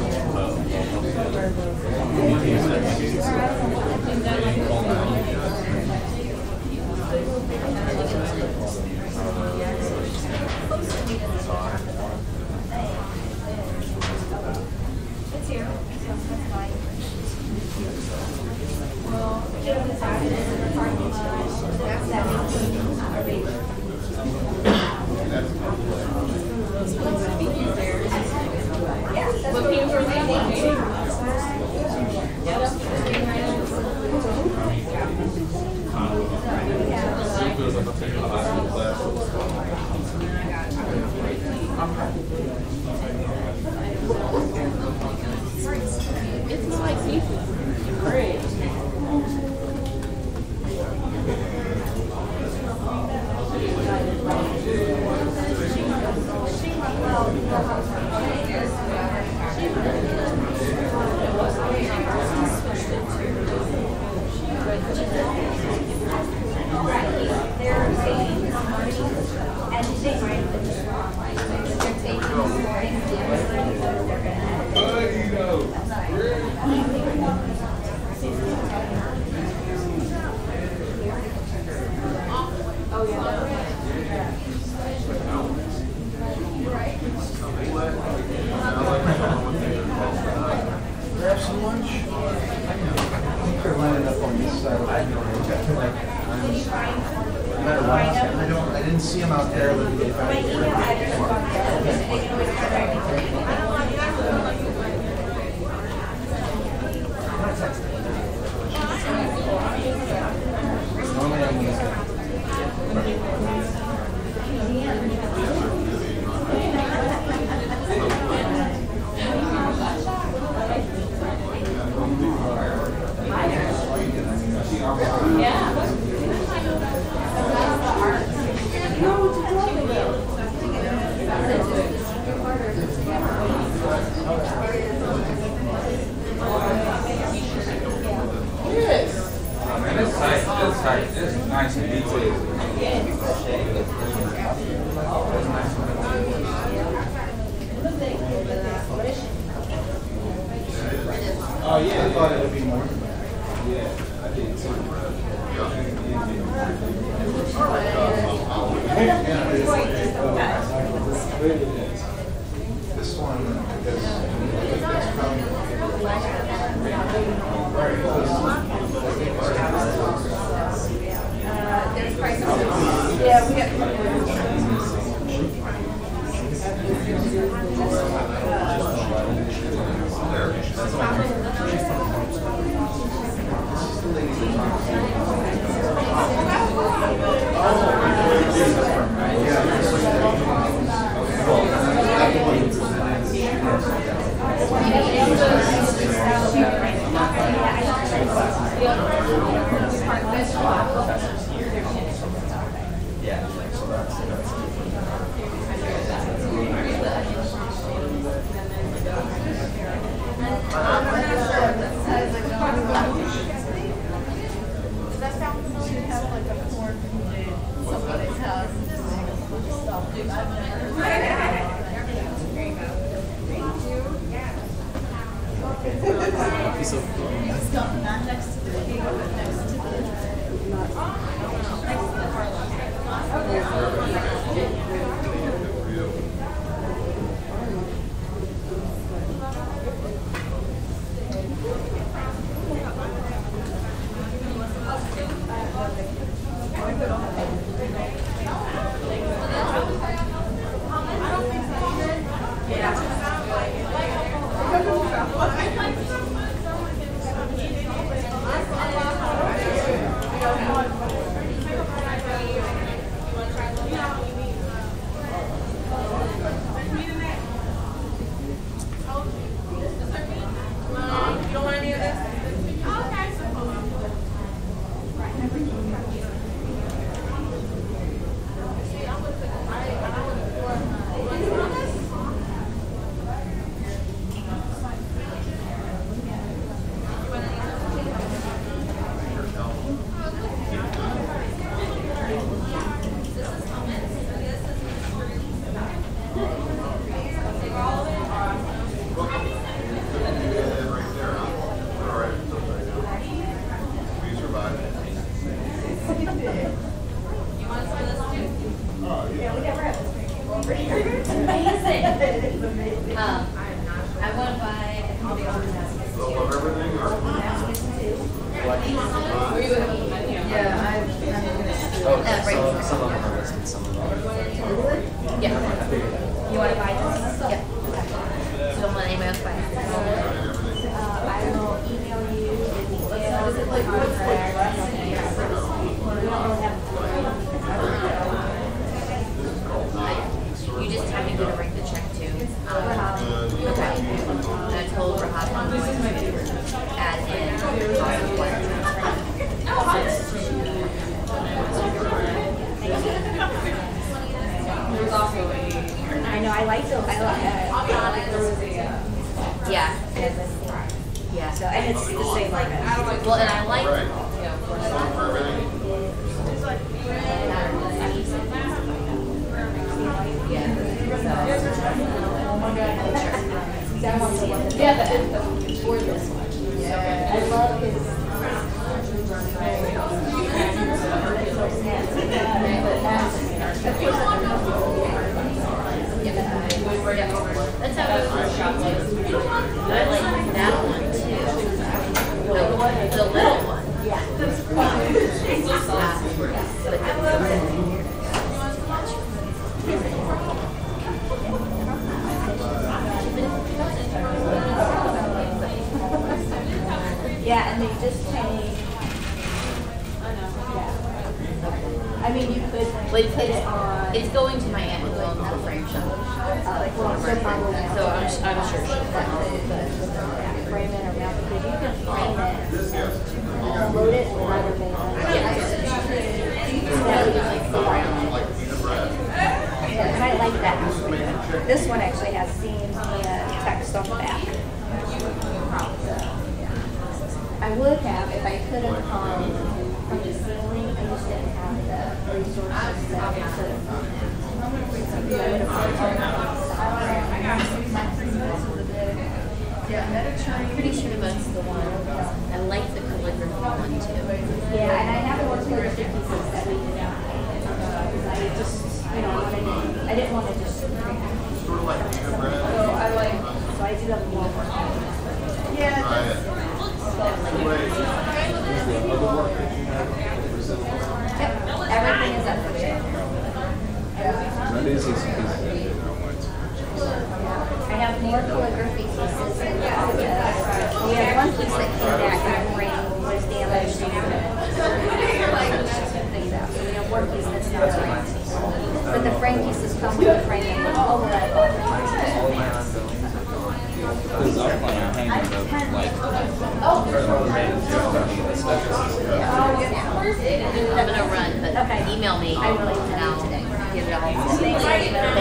Grab some lunch. I think they're lining up on this side. I didn't see them out there. That's tight. That's nice and detailed. Oh yeah, I thought it would be more. Yeah, I did too. This one is Yeah, we got. I want to buy all the other Some of them are listed, some of them are. Yeah. You want to buy this? Yeah. Okay. So don't want anybody else buy it? I will email you the details of the contract. You just have to go to write the check to Rahab. Okay. And I told Rahab I'm going to add in I know, I like the, yeah. Yeah. So, and it's the same like well, and I like for this one. I love his that's how it was shot. I like that one too. The little one. Yeah. Yeah, and they just changed. I mean, you could put it on. It's going to my aunt who's on the frame shop. So I'm sure she'll frame it or mount it. You can frame it, load it with other things. And I like that. This one actually has seams and text on the back. I would have if I could have come from the ceiling. I just didn't have the resources that I could have done. I'm pretty sure that's the one. I like the calligraphy one too. Yeah, and I haven't worked with the pieces that we did. I just, I didn't want to just. So I do have more work. Yeah. Yep, everything is up for check. I have more calligraphy pieces than that. We have one piece that came back and the frame was damaged. So we have one piece that's not framed. But the frame pieces come with the frame and all of that. Because I'm planning on hanging up like I'm gonna run, but email me. I really now get it all.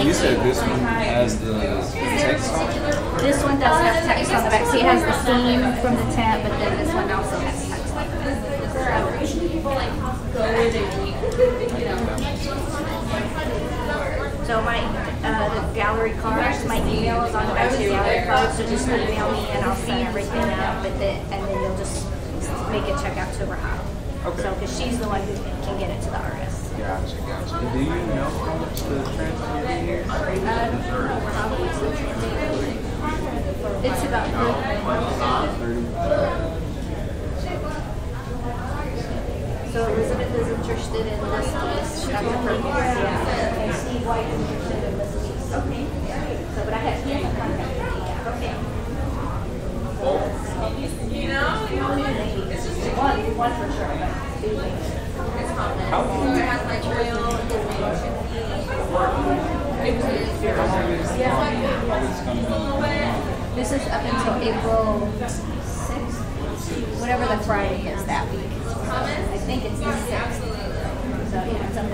You said this one has the text on it? This one does have text on the back. See, it has the theme from the tab, but then this one also has text on it. So my the gallery cards, my email is on the back of the gallery cards, so just email me and I'll send everything out with it, and then you'll just make a check out to Rahab. Okay. So, because she's the one who can get it to the artist. Gotcha. Do you know how much the transport is? It's about 30. So Elizabeth is interested in this piece. That's a perfect. Yeah. And Steve White is interested in this piece. Okay. So, but I have to get my contact. Okay. One for sure, but two things. This is up until April 6th, whatever the Friday is that week. I think it's the 6th. So,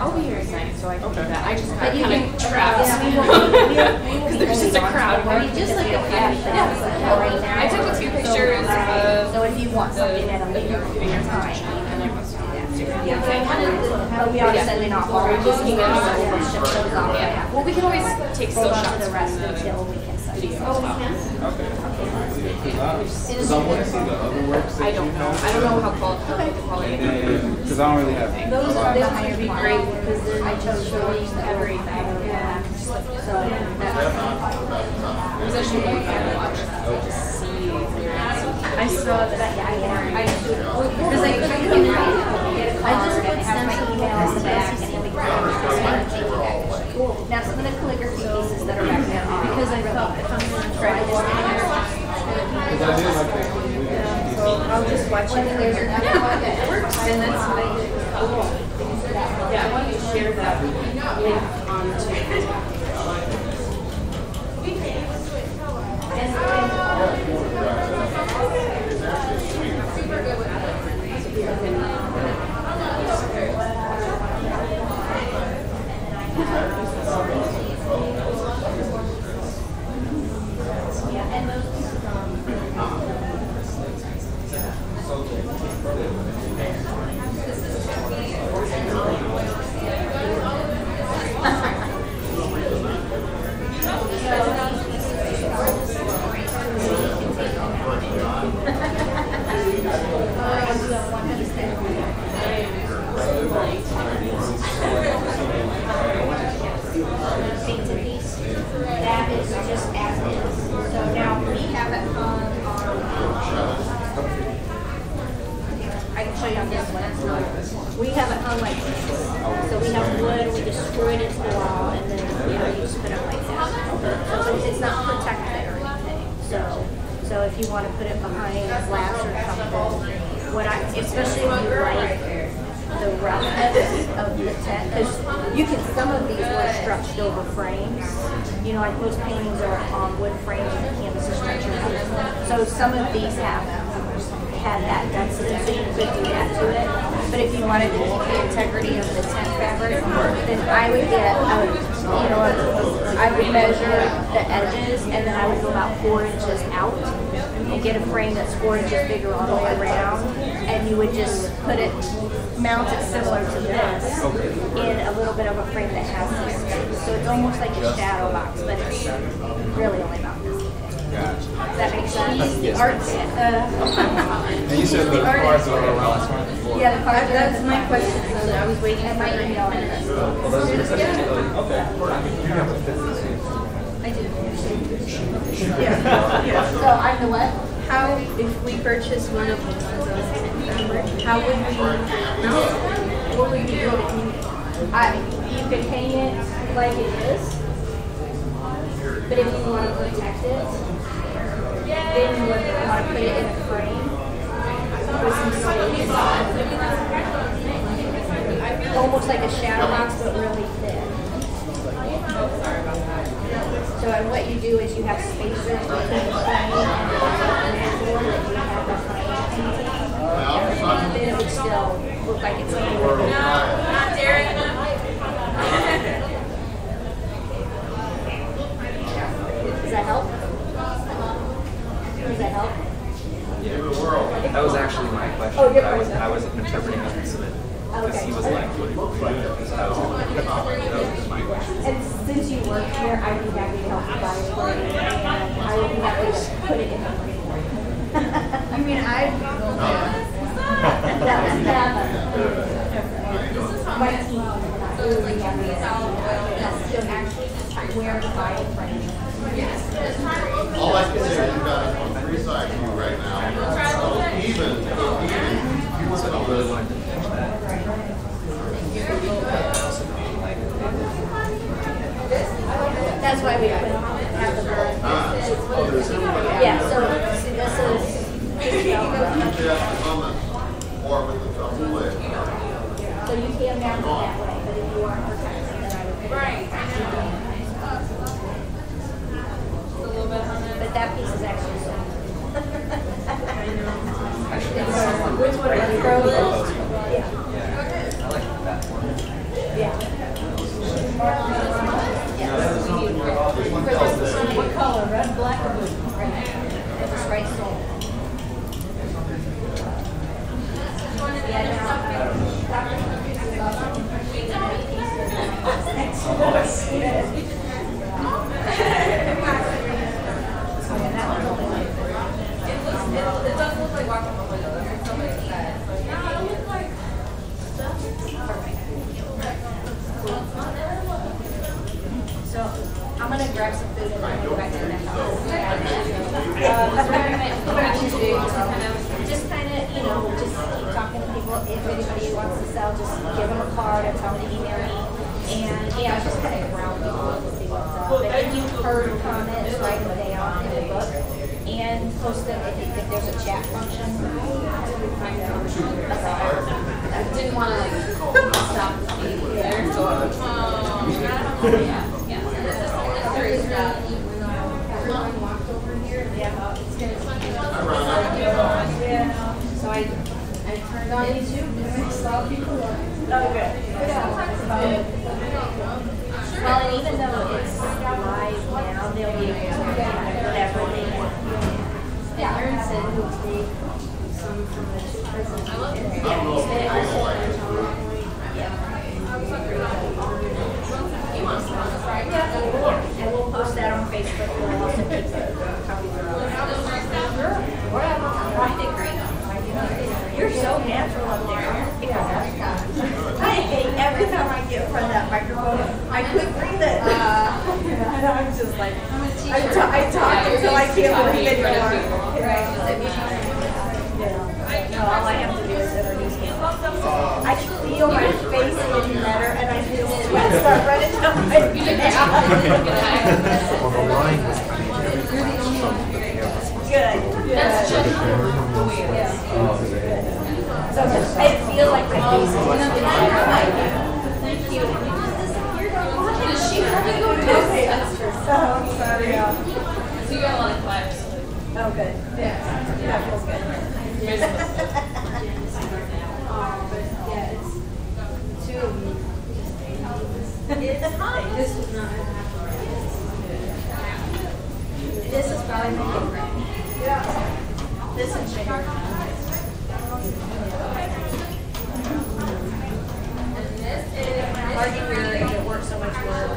I'll be here at night, so I can do that. I just got but you kind can of trapped. Because there's just a crowd. Just like a cash right now. I took a few pictures of. So if you want something at a later time, but we are sending off all the pieces. Well, we can always take still shots. The rest until we can send. video as well. Okay. Because I want to see the other works that I don't know. I don't know how quality the quality is. Because I don't really have Those would be great because then I chose showing everything. Yeah. So that was actually really fun to watch that. To see. I saw that. Because I couldn't get it. I just put stems of emails back and then we can now some of the calligraphy pieces that are back there are because I felt so I'll just watch it. There's it works and that's what I did. Yeah, I wanted to share that link on super good with that. That is just as is. So now we have it on I can show you on this one. We have it hung like this. So we have wood, we just screw it into the wall, and then you just put it like that. So it's not protected or anything. So if you want to put it behind glass or something, especially if you like the roughness of the tent, because some of these were stretched over frames. You know, like most paintings are on wood frames and the canvas is stretched over. So some of these had that density, so you could do that to it. But if you wanted to keep the integrity of the tent fabric, then I would I would measure the edges, and then I would go about 4 inches out and get a frame that's 4 inches bigger all the way around, and you would just mount it similar to this in a little bit of a frame that has this space. So it's almost like a shadow box, but it's really only about this. Does that make sense? Yes. And you said the cards are around. Yeah, the cards. That's my question. So I was waiting for my email. Okay. I do. Yeah. So I'm the what? How, if we purchase one of these, how would we know? What would you do? You could hang it like it is, but if you want to protect it, then you would want to put it in a frame with some space. Almost like a shadow box, but really thin. So and what you do is you have spacers between the frame and the board that you have behind it. Then it would still look like it's not Derek. Does that help? Does that help? Yeah. That was actually my question. Oh, your I question. was interpreting it as it. Because he was like, what do you think? That was my question. And since you work here, I'd be happy to help you buy a frame, and I would be happy to put it in the frame. I mean, that was my team. I would be happy to actually where to buy a frame. Yes. All I can say is you got it on 3 sides right now. Even So I really wanted to finish that. That's why we have the bird. Yeah, so see, this is. or with the double lid. So you can mount it that way, but if you aren't protected, then I would put it. Right. But that piece is actually so. Which one are you throwing? Yeah. I like that one. Yeah. What color? Red, black, or blue? Red. Just right side. grab some food, and then we'll go back to the next house. Just kind of, you know, just keep talking to people. If anybody wants to sell, just give them a card or tell them to email me. And yeah, just kind of ground people to see what's up. But if you've heard comments, write them down in the book and post them if there's a chat function. I didn't want to like stop the speed there. So everyone walked over here. Yeah, it's gonna so I turned on YouTube and I saw people. Oh, good. Well, and even though it's live now, they'll be able to get whatever they want. Yeah, Aaron said he'll take some from the two prisons. Yeah, he said it also and we'll post that on Facebook. We'll also keep the copies of You're so natural up there. I hate every time I get in front of that microphone, I quit breathing. And I'm just like, I talk until I can't breathe anymore. No, all I have to do is introduce myself. I feel my face getting better, and I feel sweat start running down my back. Good. That's just the way it is. So I feel like my face is getting better. Thank you. Does she have to go to this? I'm sorry. So you got a lot of claps. Oh, good. Yeah. That feels good. Yeah, it's two of you. This was not. This is probably my favorite. Yeah. This and sugar. Margie really it worked so much work.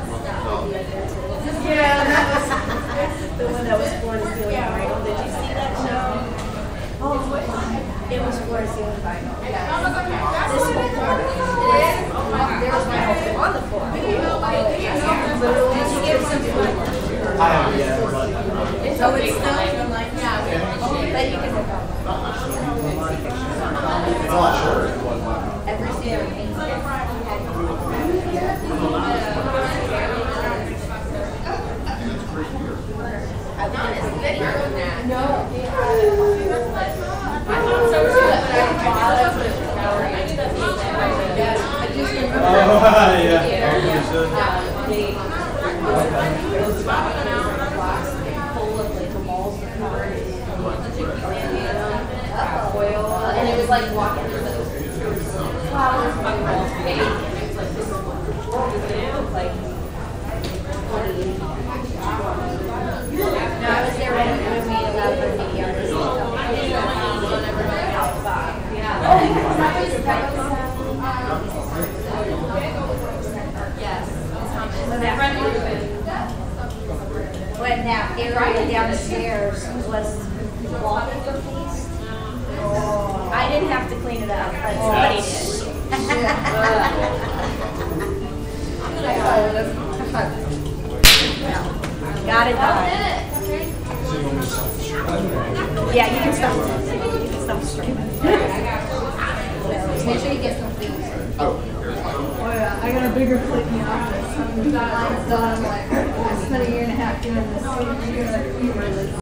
Yeah, that was the one that was floor to ceiling vinyl. Did you see that show? Oh, it was floor to ceiling vinyl. This whole floor. There was vinyl on the floor. Did you give some fun? So it's still like, yeah, but you can look up. It's a lot shorter. Every single thing. No. I thought so too. And it was like walking through those flowers on the wall's face. And it was like, this is what the world is going to look like. No, I was there when we made a lot of video. Yes. When that area downstairs was walking for peace, I didn't have to clean it up, but somebody did. Got it done. Yeah, you can stop. You can stop streaming. Make sure you get some things. Oh, yeah, I got a bigger plate in the office. Mine's done. I'm like, I spent a year and a half doing this.